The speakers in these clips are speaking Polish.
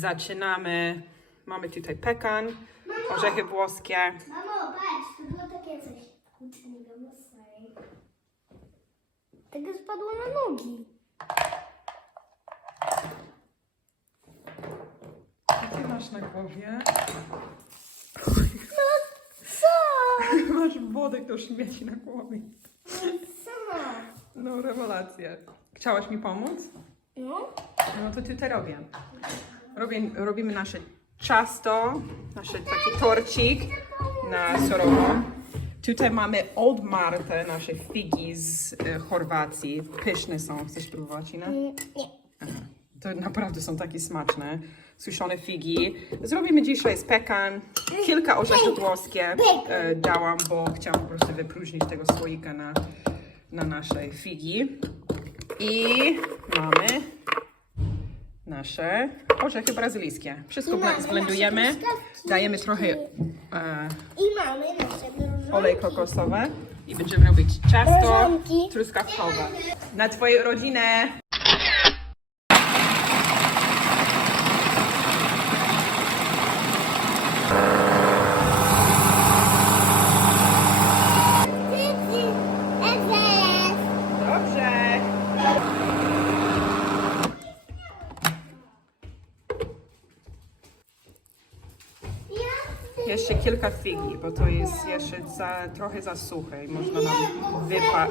Zaczynamy. Mamy tutaj pekan, orzechy włoskie. Mamo, patrz, to było takie coś. Wiem, sorry. Tego spadło na nogi. Co ty masz na głowie? Co? Masz wodek do śmieci na głowie. Co? No, rewelacja. Chciałaś mi pomóc? No? No to tutaj robię. Robię robimy nasze ciasto, nasz taki torcik na surowo. Tutaj mamy Old Marte, nasze figi z e, Chorwacji. Pyszne są. Chcesz spróbować, Ina? Nie. To naprawdę są takie smaczne. Suszone figi. Zrobimy dzisiaj z pekan. Kilka orzechów włoskie e, dałam, bo chciałam po prostu wypróżnić tego słoika na, na nasze figi. I mamy nasze orzechy brazylijskie. Wszystko I mamy zblendujemy. nasze truskawki. Dajemy trochę e, I mamy nasze olej kokosowy i będziemy robić ciasto truskawkowe. Na twoją rodzinę! Cycy, Eze. Dobrze! Ja Jeszcze kilka figi, bo to jest jeszcze za, trochę za suche i można nam wypa...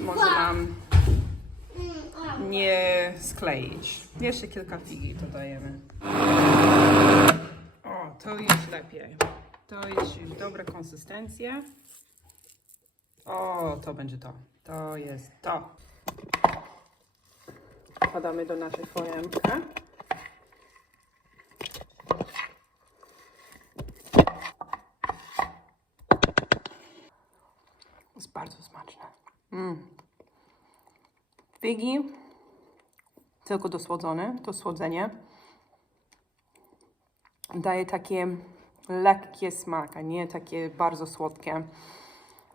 Może nam nie skleić. Jeszcze kilka figi dodajemy. O, to już lepiej. To jest już dobra konsystencja. O, to będzie to. To jest to. Wkładamy do naszej foliemkę. Jest bardzo smaczne. Mm. Figi tylko dosłodzone, to słodzenie daje takie lekkie smak, a nie takie bardzo słodkie,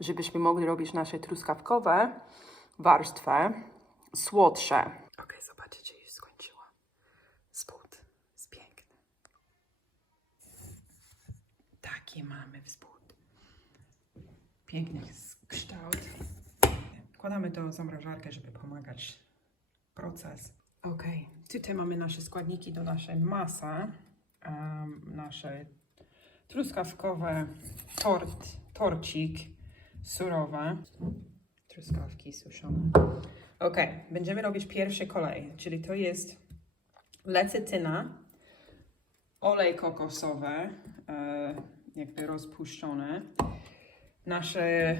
żebyśmy mogli robić nasze truskawkowe warstwy słodsze. Ok, zobaczycie, już skończyła. Spód jest piękny. Taki mamy spód. Piękny jest. Wkładamy do zamrażarkę, żeby pomagać proces. Ok, tutaj mamy nasze składniki do naszej masa. Um, nasze truskawkowe tort, torcik surowe. Truskawki suszone. Ok, będziemy robić pierwszy kolej, czyli to jest lecytyna, olej kokosowy, e, jakby rozpuszczony, nasze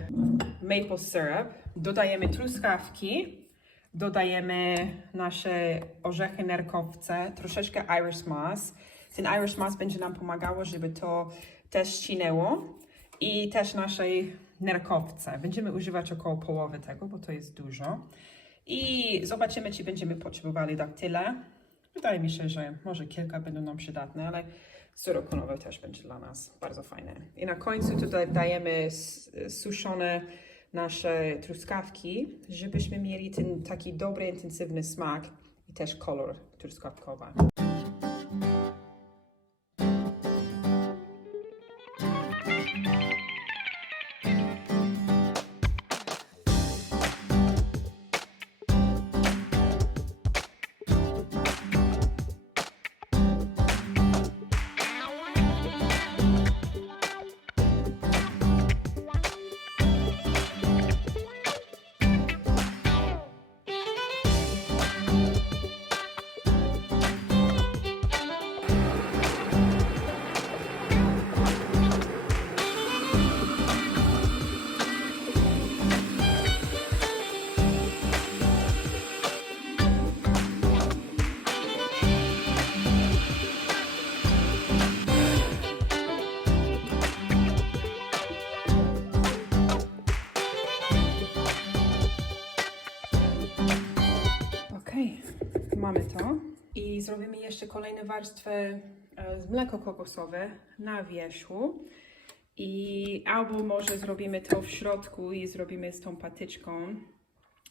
maple syrup, dodajemy truskawki, dodajemy nasze orzechy nerkowce, troszeczkę Irish moss. Ten Irish moss będzie nam pomagało, żeby to też ścinęło i też naszej nerkowce. Będziemy używać około połowy tego, bo to jest dużo. I zobaczymy, czy będziemy potrzebowali daktyle. Wydaje mi się, że może kilka będą nam przydatne, ale surokonowe też będzie dla nas bardzo fajne. I na końcu tutaj dajemy suszone nasze truskawki, żebyśmy mieli ten taki dobry, intensywny smak i też kolor truskawkowy. I zrobimy jeszcze kolejne warstwy e, z mleko kokosowe na wierzchu. I albo może zrobimy to w środku i zrobimy z tą patyczką,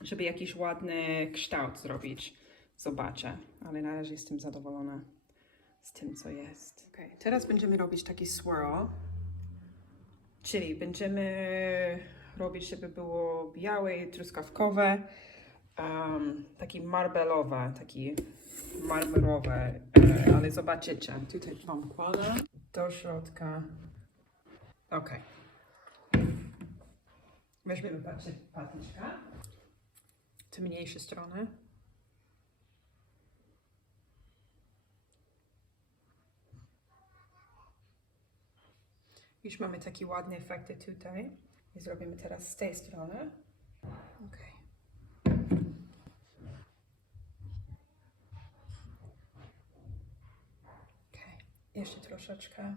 żeby jakiś ładny kształt zrobić. Zobaczę, ale na razie jestem zadowolona z tym, co jest. Okay. Teraz będziemy robić taki swirl, czyli będziemy robić, żeby było białe i truskawkowe, um, taki marbelowe, taki marmurowe, e, ale zobaczycie, tutaj wam kładę do środka. Ok. Weźmiemy patyczka. Te mniejsze strony. Już mamy takie ładne efekty tutaj. I zrobimy teraz z tej strony. Okay. Okay. Jeszcze troszeczkę.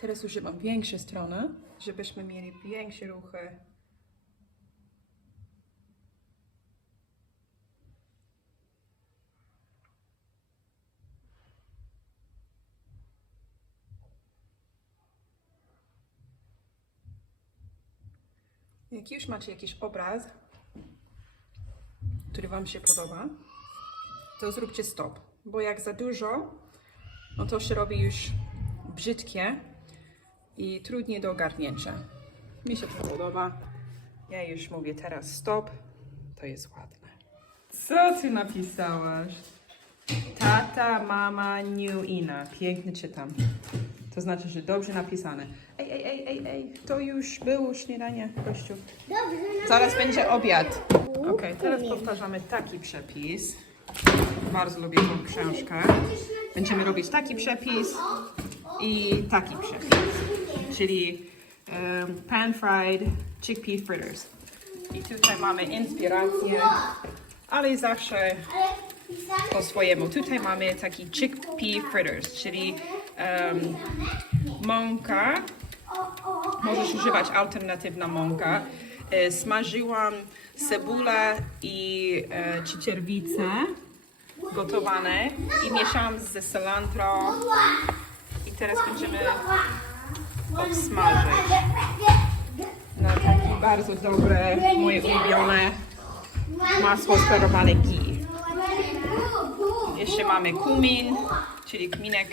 Teraz używam większe strony, żebyśmy mieli większe ruchy. Jak już macie jakiś obraz, który Wam się podoba, to zróbcie stop, bo jak za dużo, no to się robi już brzydkie i trudniej do ogarnięcia. Mi się to podoba. Ja już mówię teraz stop, to jest ładne. Co ty napisałaś? Tata, mama, new ina. Pięknie czytam. To znaczy, że dobrze napisane. Ej, ej, ej, ej, ej, to już było śniadanie, gościu. Dobrze, no Zaraz będzie obiad. Ok, teraz powtarzamy taki przepis. Bardzo lubię tą książkę. Będziemy robić taki przepis i taki przepis. Czyli um, pan-fried chickpea fritters. I tutaj mamy inspirację, ale zawsze po swojemu. Tutaj mamy taki chickpea fritters, czyli um, mąka. Możesz używać alternatywna mąka. E, Smażyłam cebulę i e, ciecierwicę gotowane i mieszałam ze cilantro i teraz będziemy obsmażyć na takie bardzo dobre, moje ulubione masło sterowane ghee. Jeszcze mamy kumin, czyli kminek.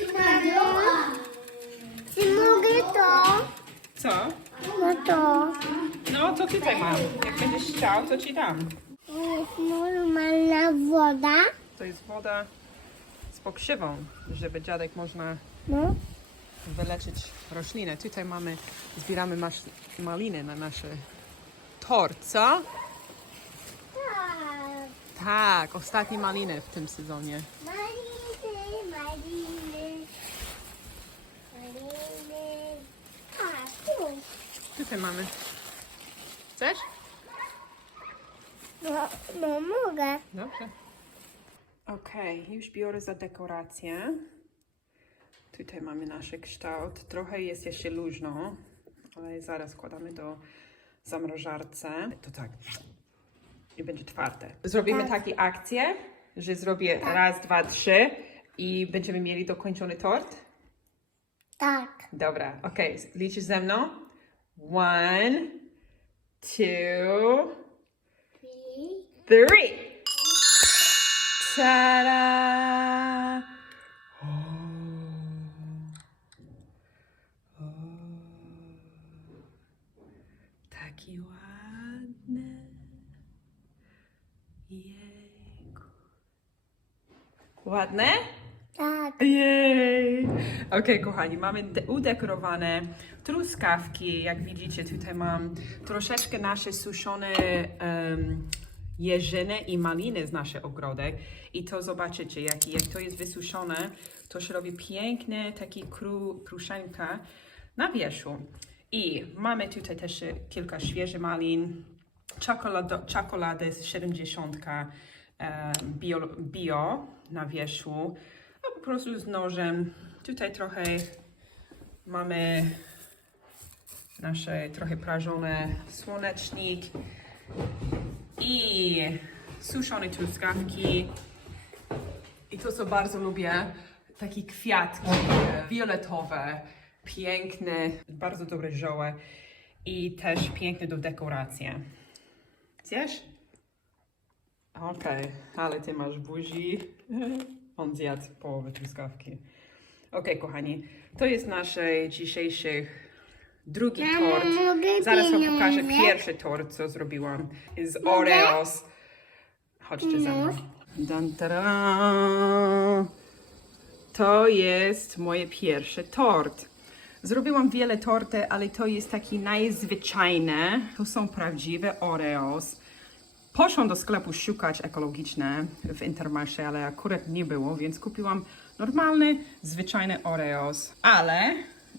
Czy mogę to? Co? No to. No to tutaj mam. Jak będziesz chciał, to ci dam. To jest normalna woda. To jest woda z pokrzywą, żeby dziadek można No. wyleczyć roślinę. Tutaj mamy, zbieramy masz, maliny na nasze tort, co? Tak. Tak, ostatnie maliny w tym sezonie. Maliny, maliny. Maliny. A, tu. Tutaj mamy. Chcesz? No, no mogę. Dobrze. Okej, już biorę za dekorację. Tutaj mamy nasz kształt. Trochę jest jeszcze luźno, ale zaraz wkładamy do zamrażarce. To tak. I będzie twarde. Zrobimy takie akcje, że zrobię raz, dwa, trzy i będziemy mieli dokończony tort. Tak. Dobra, okej, liczysz ze mną? One, two, three. Ta-da! O. O. Taki ładny. Jejku. Ładne? tak. Jej! Okej, kochani, mamy de- udekorowane truskawki. Jak widzicie, tutaj mam troszeczkę nasze suszone em, jeżyny i maliny z naszych ogrodek. I to zobaczycie, jak, jak to jest wysuszone, to się robi piękne takie kru, kruszenka na wierzchu. I mamy tutaj też kilka świeżych malin, czekolado, czekoladę z 70 e, bio, bio na wierzchu, a po prostu z nożem. Tutaj trochę mamy nasze trochę prażone słonecznik i suszone truskawki. I to, co bardzo lubię, takie kwiatki fioletowe, piękne, bardzo dobre zioły i też piękne do dekoracji. Zjesz? Okej, ale ty masz buzi. On zjadł połowę truskawki. Okej, kochani, to jest nasz dzisiejszy drugi tort. mogę Zaraz wam pokażę pieniądze? pierwszy tort, co zrobiłam. Z Oreos. Chodźcie za mną. Dan, tara. To jest moje pierwszy tort. Zrobiłam wiele torty, ale to jest taki najzwyczajny. To są prawdziwe Oreos. Poszłam do sklepu szukać ekologiczne w Intermarché, ale akurat nie było, więc kupiłam normalny, zwyczajny Oreos. Ale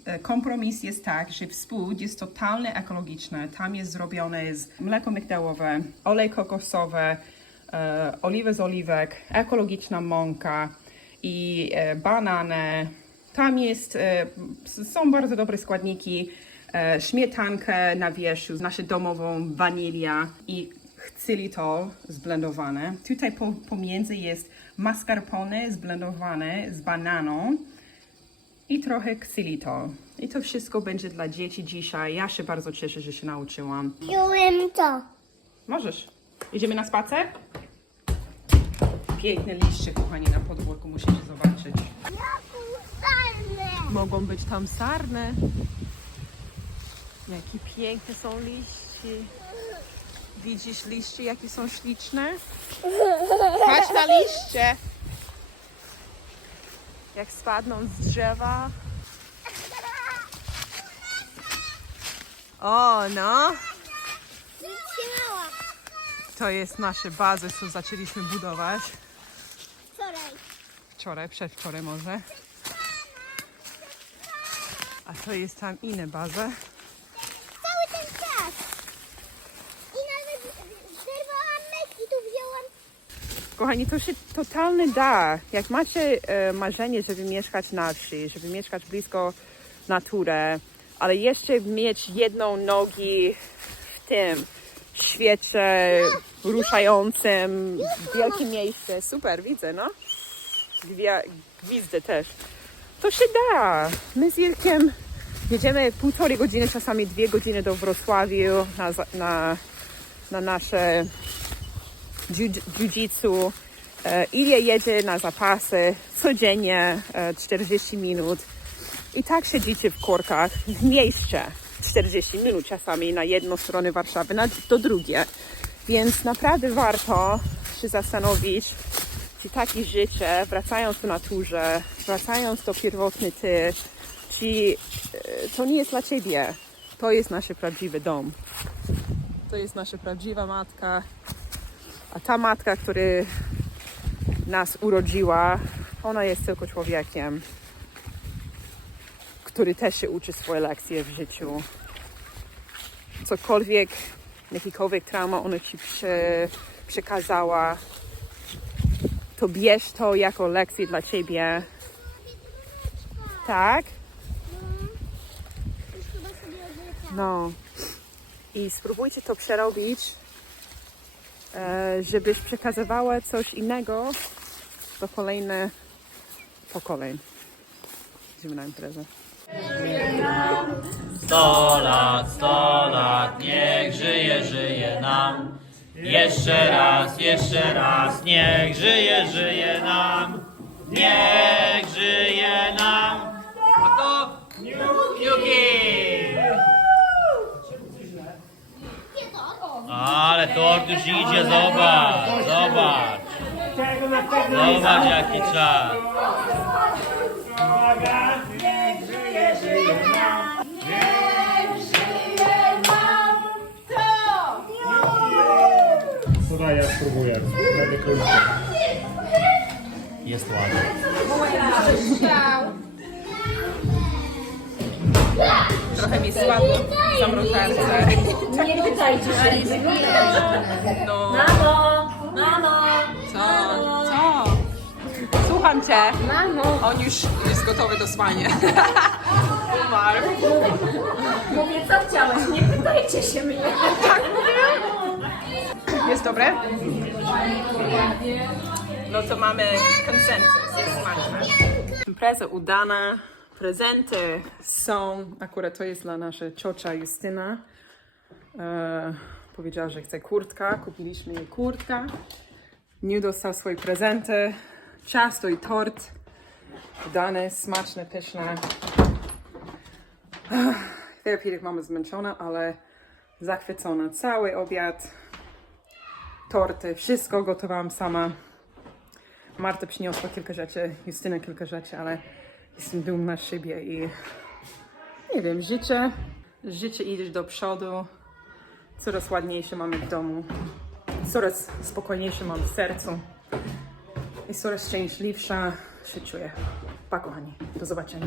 e, kompromis jest tak, że spód jest totalnie ekologiczny. Tam jest zrobione z mleko migdałowe, olej kokosowy, e, oliwy z oliwek, ekologiczna mąka i e, banany. Tam jest, e, są bardzo dobre składniki, śmietankę na wierzchu, naszą domową wanilia i xylitol zblendowane. Tutaj po, pomiędzy jest mascarpone zblendowane z bananą i trochę xylitol. I to wszystko będzie dla dzieci dzisiaj. Ja się bardzo cieszę, że się nauczyłam. Wziąłem to. Możesz. Idziemy na spacer? Piękne liście, kochani, na podwórku musicie zobaczyć. Mogą być tam sarny. Jakie piękne są liście. Widzisz liście, jakie są śliczne? Patrz na liście. Jak spadną z drzewa. O, no. To jest nasze bazy, co zaczęliśmy budować. Wczoraj. Wczoraj, przedwczoraj może. A to jest tam inne bazy. Cały ten czas. I nawet zerwałam myk i tu wzięłam. Kochani, to się totalnie da. Jak macie e, marzenie, żeby mieszkać na wsi, żeby mieszkać blisko natury, ale jeszcze mieć jedną nogi w tym świecie ruszającym, wielkim miejsce. Super, widzę, no. Gwia- gwizdy też. To się da. My z Irkiem jedziemy półtorej godziny, czasami dwie godziny do Wrocławiu na, na, na nasze jiu-jitsu. E, Ilia jedzie na zapasy codziennie e, 40 minut. I tak siedzicie w korkach w mieście 40 minut czasami na jedną stronę Warszawy, na do drugie. Więc naprawdę warto się zastanowić, czy takie życie, wracając do naturze, wracając do pierwotny ty, czy e, to nie jest dla ciebie. To jest nasz prawdziwy dom. To jest nasza prawdziwa matka. A ta matka, która nas urodziła, ona jest tylko człowiekiem, który też się uczy swoje lekcje w życiu. Cokolwiek, jakikolwiek trauma ona ci prze, przekazała, to bierz to jako lekcję dla ciebie. Tak? Już chyba sobie odleciałam. No. I spróbujcie to przerobić, żebyś przekazywała coś innego do kolejne pokoleń. Idziemy na imprezę. Sto lat, sto lat, niech żyje, żyje nam. Jeszcze raz, jeszcze raz, niech żyje, żyje nam. Niech żyje nam. A to Juki! Ale tort już idzie, zobacz, zobacz. Zobacz jaki czas. Podaj, ja spróbuję. Będę krótko. Jest ładnie. Trochę mi słabo w. Nie pytajcie się. No, Mamo! Mamo! co? Co? Słucham cię. Mamo! On już jest gotowy do spania. Umarł. Mówię, co chciałeś? Nie pytajcie się mnie. Tak Jest dobre? No to mamy konsensus, jest smaczne. Impreza udana, prezenty są, akurat to jest dla naszej ciocia Justyna. E, powiedziała, że chce kurtka, kupiliśmy jej kurtka. New dostał swoje prezenty, ciasto i tort. Dane, smaczne, pyszne. Therapeutic mama zmęczona, ale zachwycona. Cały obiad, torty, wszystko gotowałam sama. Marta przyniosła kilka rzeczy, Justyna kilka rzeczy, ale jestem dumna z siebie i nie wiem, życie, życie idzie do przodu. Coraz ładniejsze mamy w domu, coraz spokojniejsze mam w sercu i coraz szczęśliwsza się czuję. Pa kochani, do zobaczenia.